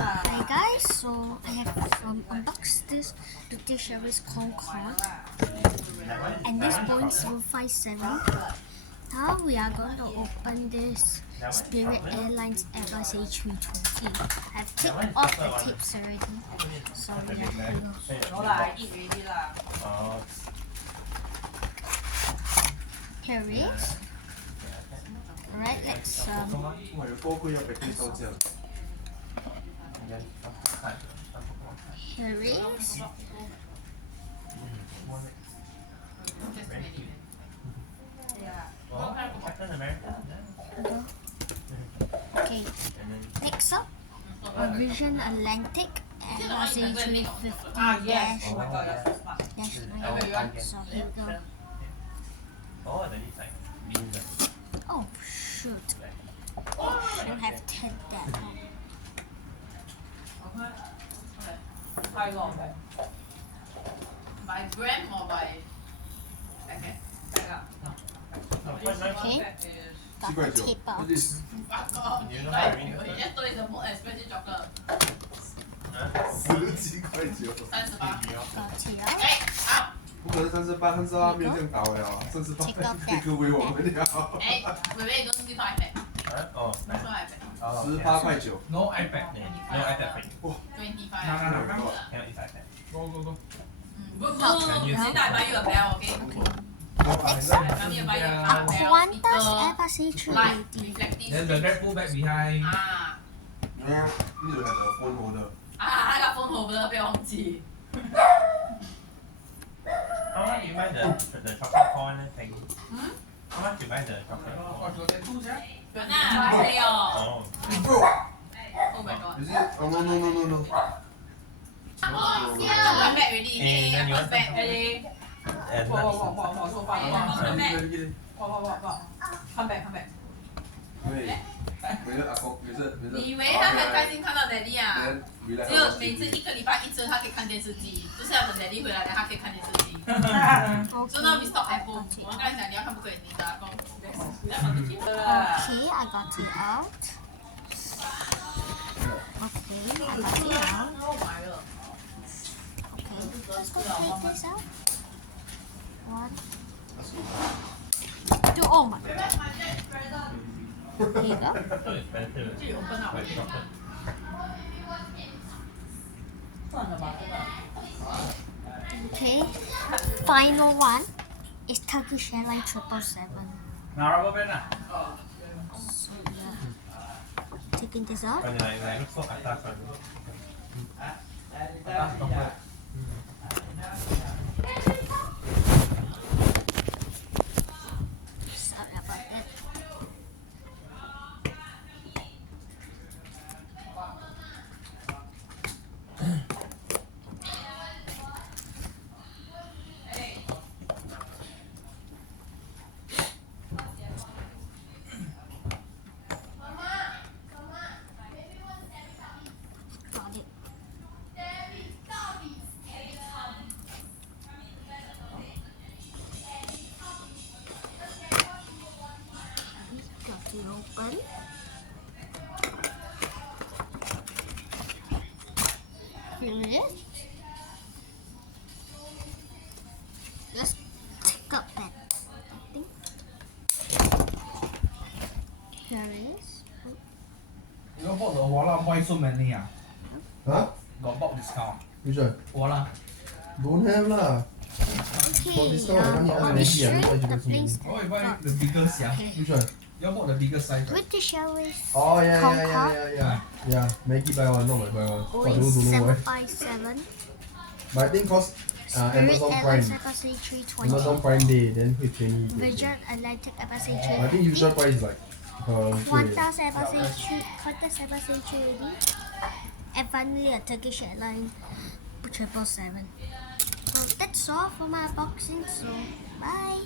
Hey guys, so I have unboxed this British Airways Concorde and this Boeing 757. Now we are going to open this Spirit Airlines Airbus A320. I've taken off the tapes already, so yeah, here it is. Alright, let's here it is. Okay, next up, a Vision Atlantic and A350 dash 9. So here we go. Oh shoot, I don't have 10 that long. By gram or by packet? Okay, got the tape out. Fuck off! You just thought it's the most expensive chocolate. 38块9。38。Got it out. 哎，好。不可能38没有这样搞了，38可以归我们了。哎，wait, don't give iPad. No iPad. 18块9。No iPad. No iPad. 25. Cannot use iPad. Go. Good. Next time I buy you a bell, okay? Let me buy you a bell. Qantas Airbus Light, A380. reflective. Then the red pull back behind. Yeah, need to have the phone holder. 那个phone holder 不要忘记。 How much you buy the chocolate corn thing? How much you buy the chocolate corn? 那没有。 Oh. It's broke. Oh my god. Is it? Oh no. Come back already. Eh, then you Come want back some- already. And Come back. 每个阿公每次你以为他很开心看到 Daddy 啊？ 只只有每次一个礼拜一次，他可以看电视机，就是要等 Daddy 回来了，他可以看电视机。So now we stop at home. 我刚才讲你要看不可以，你的阿公。Okay, I got it out. Okay, I got it out. Okay, let's go take this out. 1, 2, oh my god. Here you go. so expensive. 这有分啊， Like chocolate. 算了吧，这个。 Okay, final one is Turkish Airlines 777. Now rubber band lah. So yeah, taking this out. When like look so atas one. Atas chocolate. Sorry about that. Got it. Got it open. Here it is. Let's take out that thing. Here it is. You got bought the Walla Boy so many ah? Huh? Got bought discount. Which one? Walla. Don't have lah. For Okay, discount, I can't on the eat string, already, the I don't planes Oh, you buy the bigger sia. Okay. Which one? You bought the bigger size. Right? British Airways Oh yeah. Concorde. Yeah, Maggie buy one, not my buy one. I Boeing don't know why. 757. But I think cause Spirit Amazon Airlines Prime. Airbus Amazon A320. Prime Day then 会便宜一点 Virgin Atlantic Airbus I think usual A350. price is like 很贵 Qantas Airbus A380. And finally a Turkish Airlines 777. So that's all for my unboxing. So bye.